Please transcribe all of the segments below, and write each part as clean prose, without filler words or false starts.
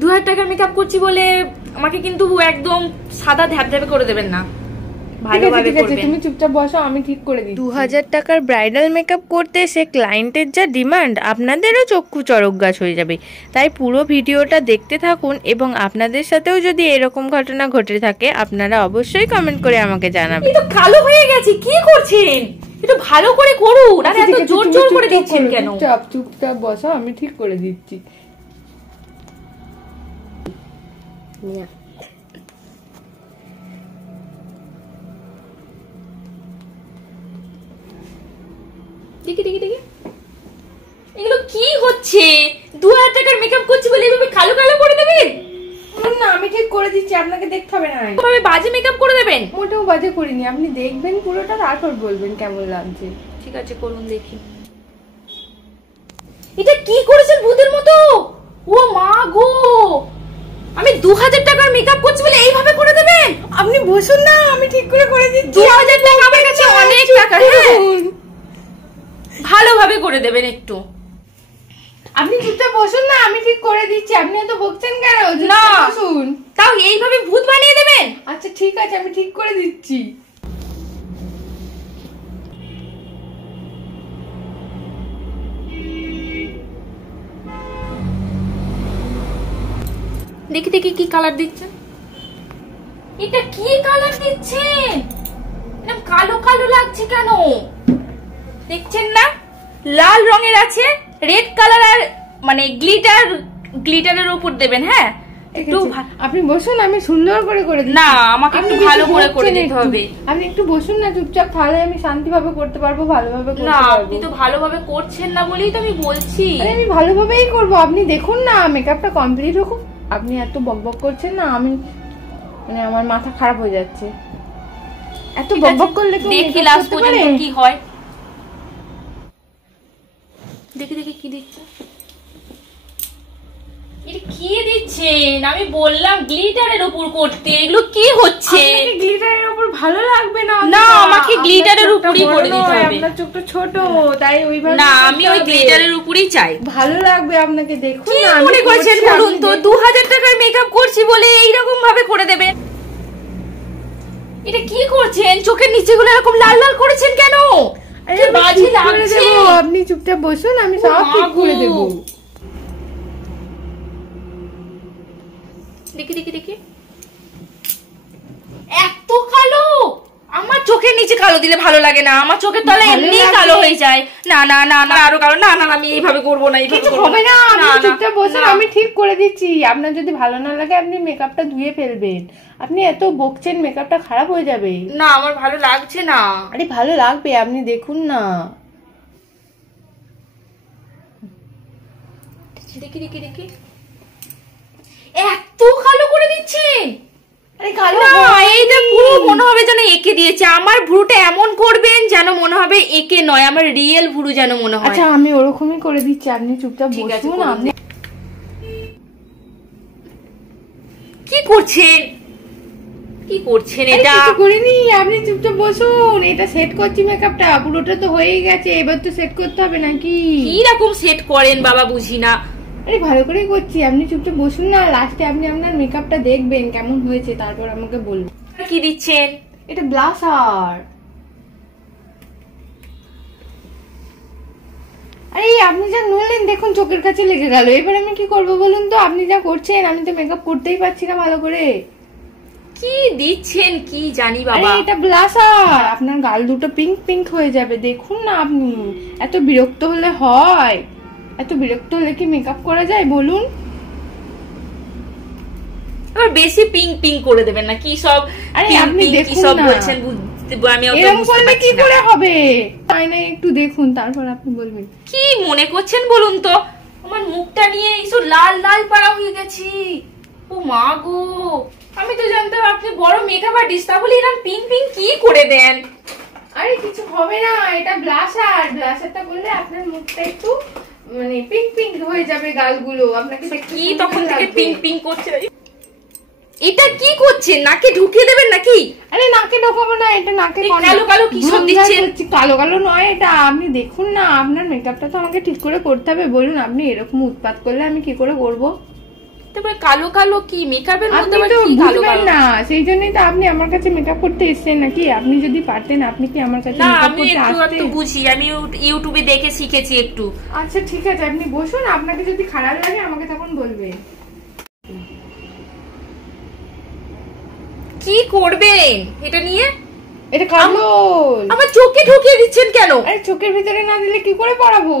2000 টাকার মেকআপ করছি বলে আমাকে কিন্তু একদম সাদা ধ্যাপধ্যাপে করে দেবেন না, ভালোভাবে করবেন। তুমি চুপচাপ বসো, আমি ঠিক করে দিই। 2000 টাকার ব্রাইডাল মেকআপ করতে এসে ক্লায়েন্টের যা ডিমান্ড, আপনাদেরও চক্ষু চড়ক গাছ হয়ে যাবে। তাই পুরো ভিডিওটা দেখতে থাকুন, এবং আপনাদের সাথেও যদি এরকম ঘটনা ঘটে থাকে আপনারা অবশ্যই কমেন্ট করে আমাকে জানাবেন। এই তো কালো হয়ে গেছে, কি করছেন? একটু ভালো করে করুন, আরে এত জোর জোর করে দিচ্ছেন কেন? চুপচাপ বসো, আমি ঠিক করে দিচ্ছি। দেখি দেখি দেখি, এগুলো কি হচ্ছে? 2000 টাকার মেকআপ করছি বলে এইভাবে কালো কালো করে দেবেন? না, আমি ঠিক করে দিচ্ছি, আপনাকে দেখতে হবে না। এইভাবে বাজে মেকআপ করে দেবেন? মোটেও বাজে করিনি, আপনি দেখবেন পুরোটা, তারপর বলবেন কেমন লাগছে। ঠিক আছে, করুন দেখি। এটা কি করেছেন ভূতের মতো? ও মা গো, আমি 2000 টাকার মেকআপ করছি বলে এইভাবে করে দেবেন? আপনি বসুন না, আমি ঠিক করে দিচ্ছি। 2000 টাকা আমার কাছে অনেক টাকা। হ্যাঁ, ভালোভাবে করে দেবেন একটু। আপনি চুপচাপ বসুন না, আমি ঠিক করে দিচ্ছি। আপনি এত বকছেন কেন? না, বসুন। তাও এইভাবে ভূত বানিয়ে দেবেন? আচ্ছা ঠিক আছে, আমি ঠিক করে দিচ্ছি। দেখি দেখি কি কালার দিচ্ছেন। এটা কি কালার দিচ্ছেন? এরকম কালো কালো লাগছে কেন? দেখছেন না লাল রঙের আছে, রেড কালার, আর মানে গ্লিটারের উপর দেবেন। হ্যাঁ, একটু আপনি বসুন, আমি সুন্দর করে দিচ্ছি। না, আমাকে একটু ভালো করে দিতে হবে। আপনি একটু বসুন না চুপচাপ, তাহলে আমি শান্তিভাবে করতে পারবো, ভালোভাবে করতে না, পারবো। আপনি তো ভালোভাবে করছেন না বলেই তো আমি বলছি। আমি ভালোভাবেই করবো, আপনি দেখুন না মেকআপটা কমপ্লিট হোক। আপনি এত বকবক করছেন না, আমি মানে আমার মাথা খারাপ হয়ে যাচ্ছে। এত বকবক করলে কি দেখি লাস্ট পর্যন্ত কি হয়। দেখি দেখি কি দিচ্ছে। এটা কি দিচ্ছেন? আমি বললাম গ্লিটারের উপর করতে, এগুলো কি হচ্ছে? আপনাকে গ্লিটারের উপর ভালো লাগবে না। না, আমাকে গ্লিটারের উপরই করে দিতে হবে। আপনার চোখটা ছোট, তাই ওইভাবে। না, আমি ওই গ্লিটারের উপরই চাই। ভালো লাগবে আপনাকে, দেখুন কি না। মনে করছেন বলুন তো? 2000 টাকার মেকআপ করছি বলে এইরকম ভাবে করে দেবেন? এটা কি করছেন? চোখের নিচেগুলো এরকম লাল লাল করেছেন কেন? কি বাজে লাগছে। আপনি চুপচাপ বসুন, আমি সব ঠিক করে দেব। দেখি দেখি দেখি, এত কালো? আমার চোখের নিচে কালো দিলে ভালো লাগে না, আমার চোখের তলায় এমনি কালো হয়ে যায়। না না না না, আরো কালো। না না, আমি এইভাবে করবো না, এইভাবে করবো হবে না। না। আপনি চুপচাপ বসুন, আমি ঠিক করে দিচ্ছি। আপনার যদি ভালো না লাগে আপনি মেকআপটা ধুয়ে ফেলবেন। আপনি এত বকছেন, মেকআপটা খারাপ হয়ে যাবে। না, আমার ভালো লাগছে না। আরে ভালো লাগবে, আপনি দেখুন না। দেখি দেখি দেখি, এত কালো করে দিচ্ছেন? আরে কালো না, এইটা পুরো মনে হবে যেন এঁকে দিয়েছে। আমার ভ্রুটা এমন করবেন যেন মনে হবে এঁকে নয়, আমার রিয়েল ভ্রু যেন মনে হয়। আচ্ছা, আমি ওরকমই করে দিচ্ছি, আপনি চুপচাপ বসুন। আপনি কি করছেন? কি করছেন? এটা কিছু করিনি, আপনি চুপচাপ বসুন। এটা সেট করছি, মেকআপটা পুরোটা তো হয়েই গেছে, এবার তো সেট করতে হবে নাকি? কি রকম সেট করেন বাবা, বুঝি না। আরে ভালো করেই করছি, আপনি চুপচাপ বসুন না। লাস্টে আপনি আপনার মেকআপটা দেখবেন কেমন হয়েছে, তারপর আমাকে বলবেন। কি দিচ্ছেন? এটা ব্লাশার। আরে আপনি যা নড়লেন দেখুন, চোখের কাছে লেগে গেল। এবার আমি কি করবো বলুন তো? আপনি যা করছেন, আমি তো মেকআপ করতেই পারছি না ভালো করে। কি দিচ্ছেন কি জানি বাবা। এটা ব্লাশার, আপনার গাল দুটো পিঙ্ক পিঙ্ক হয়ে যাবে, দেখুন না। আপনি এত বিরক্ত হলে হয়? এত বিরক্ত হলে কি মেকআপ করা যায় বলুন? এবার বেশি পিঙ্ক পিঙ্ক করে দেবেন না, কি সব? আরে আপনি কি সব বলছেন, আমি এরকম করলে কি করে হবে? তাই না, একটু দেখুন, তারপর আপনি বলবেন। কি মনে করছেন বলুন তো? আমার মুখটা নিয়ে এইসব লাল লাল পাড়া হয়ে গেছি। ও মা গো, আমি তো জানতাম আপনি বড় মেকআপ আর্টিস্ট, তাহলে এরকম পিঙ্ক পিঙ্ক কি করে দেন? আরে কিছু হবে না, এটা ব্লাশার। ব্লাশারটা বললে আপনার মুখটা একটু মানে পিঙ্ক পিঙ্ক হয়ে যাবে, গালগুলো আপনাকে কি তখন থেকে পিঙ্ক পিঙ্ক করছে। এটা কি করছেন? নাকে ঢুকিয়ে দেবেন নাকি? আরে নাকে ঢোকাবো না, এটা নাকে কালো কালো কি সব দিচ্ছেন? কালো কালো নয় এটা, আপনি দেখুন না। আপনার মেকআপটা তো আমাকে ঠিক করে করতে হবে, বলুন। আপনি এরকম উৎপাত করলে আমি কি করে করবো? তারপরে কালো কালো কি মেকআপের মধ্যে আপনি তো কি কালো বুঝবেন কালো না, সেই জন্যই তো আপনি আমার কাছে মেকআপ করতে এসেছেন নাকি? আপনি যদি পারতেন আপনি কি আমার কাছে না, মেকআপ আমি করতে একটু আসতেন? বুঝি, আমি ইউটিউবে দেখে শিখেছি একটু। আচ্ছা ঠিক আছে, আপনি বসুন, আপনাকে যদি খারাপ লাগে আমাকে তখন বলবেন। কি করবেন এটা নিয়ে? এটা কাজল। আমার চোখে ঢুকিয়ে দিচ্ছেন কেন? আরে চোখের ভিতরে না দিলে কি করে পড়াবো?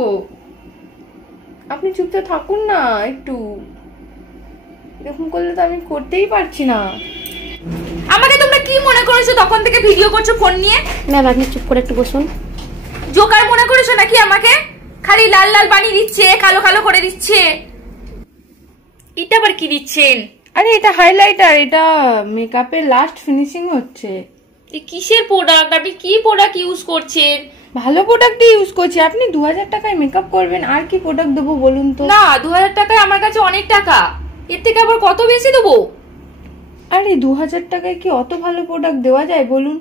আপনি চুপচাপ থাকুন না একটু, এরকম করলে তো আমি করতেই পারছি না। আমাকে তোমরা কি মনে করেছো তখন থেকে ভিডিও করছো ফোন নিয়ে? ম্যাম আপনি চুপ করে একটু বসুন। জোকার মনে করেছো নাকি আমাকে? খালি লাল লাল বানিয়ে দিচ্ছে, কালো কালো করে দিচ্ছে। এটা আবার কি দিচ্ছেন? আরে এটা হাইলাইটার, এটা মেকআপের লাস্ট ফিনিশিং হচ্ছে। এই কিসের প্রোডাক্ট? আপনি কি প্রোডাক্ট ইউজ করছেন? ভালো প্রোডাক্টই ইউজ করছি। আপনি 2000 টাকায় মেকআপ করবেন, আর কি প্রোডাক্ট দেবো বলুন তো? না, 2000 টাকায় আমার কাছে অনেক টাকা, এর থেকে আবার কত বেশি দেবো? আরে 2000 টাকায় কি অত ভালো প্রোডাক্ট দেওয়া যায় বলুন?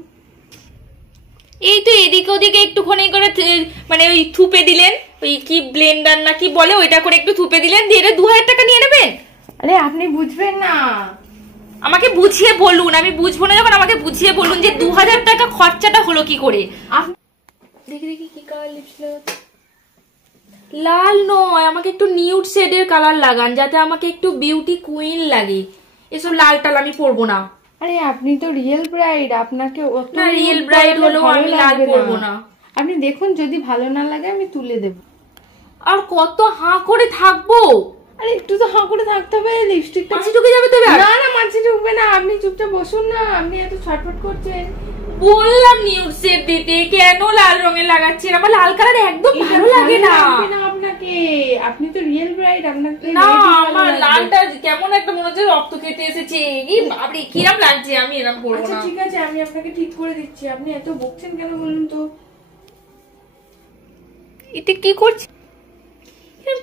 এই তো এদিকে ওদিকে একটুখানি করে মানে ওই থুপে দিলেন, ওই কি ব্লেন্ডার না কি বলে ওইটা করে একটু থুপে দিলেন, দিয়ে 2000 টাকা নিয়ে নেবেন? আরে আপনি বুঝবেন না, আমাকে বুঝিয়ে বলুন। আমি বুঝবো না যখন, আমাকে বুঝিয়ে বলুন যে 2000 টাকা খরচাটা হলো কি করে। দেখি দেখি কি কালার লিপস্টিক। লাল নয়, আমাকে একটু নিউড শেডের কালার লাগান, যাতে আমাকে একটু বিউটি কুইন লাগে। এসব লাল টাল আমি পরবো না। আরে আপনি তো রিয়েল ব্রাইড, আপনাকে অত না, রিয়েল ব্রাইড হলেও আমি লাল পরবো না। আপনি দেখুন, যদি ভালো না লাগে আমি তুলে দেব। আর কত হাঁ করে থাকবো? আরে একটু তো হাঁ করে থাকতে হবে, লিপস্টিকটা মাছি ঢুকে যাবে তবে। না না, মাছি ঢুকবে না, আপনি চুপচাপ বসুন না, আপনি এত ছটফট করছেন। বললাম নিউড শেড দিতে, কেন লাল রঙে লাগাচ্ছেন? আমার লাল কালার একদম ভালো লাগে না। আপনাকে, আপনি তো রিয়েল ব্রাইড, আপনাকে না, আমার লালটা কেমন একটা মনে হচ্ছে রক্ত খেতে এসেছে। কি আপনি কিরম লাগছে? আমি এরকম করবো আচ্ছা না। ঠিক আছে, আমি আপনাকে ঠিক করে দিচ্ছি। আপনি এত বকছেন কেন বলুন তো? এটা কি করছে?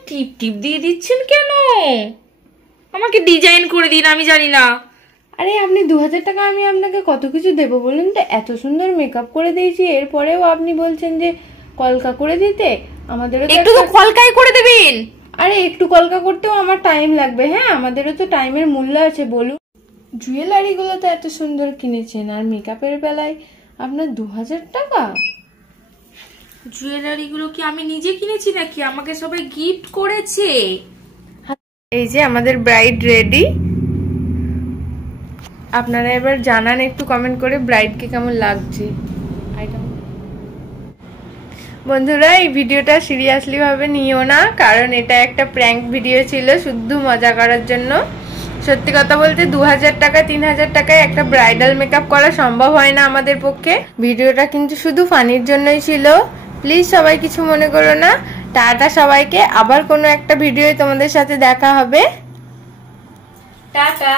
টিপ টিপ দিয়ে দিচ্ছেন কেন? আমাকে ডিজাইন করে দিন, আমি জানি না। আরে আপনি 2000 টাকা আমি আপনাকে কত কিছু দেবো বলুন তো? এত সুন্দর মেকআপ করে দিয়েছি, এরপরেও আপনি বলছেন যে কলকা করে দিতে। আমাদেরও একটু তো কলকাই করে দেবেন। আরে একটু কলকা করতেও আমার টাইম লাগবে। হ্যাঁ, আমাদেরও তো টাইমের মূল্য আছে বলুন। জুয়েলারি গুলো তো এত সুন্দর কিনেছেন, আর মেকআপের বেলায় আপনার 2000 টাকা? জুয়েলারি গুলো কি আমি নিজে কিনেছি নাকি? আমাকে সবাই গিফট করেছে। এই যে আমাদের ব্রাইড রেডি। আপনারা এবার জানান একটু কমেন্ট করে ব্রাইডকে কেমন লাগছে। বন্ধুরা, এই ভিডিওটা সিরিয়াসলি ভাবে নিও না, কারণ এটা একটা প্র্যাঙ্ক ভিডিও ছিল, শুধু মজা করার জন্য। সত্যি কথা বলতে 2000 টাকা 3000 টাকায় একটা ব্রাইডাল মেকআপ করা সম্ভব হয় না আমাদের পক্ষে। ভিডিওটা কিন্তু শুধু ফানির জন্যই ছিল, প্লিজ সবাই কিছু মনে করো না। টাটা সবাইকে, আবার কোনো একটা ভিডিওয় তোমাদের সাথে দেখা হবে। টাটা।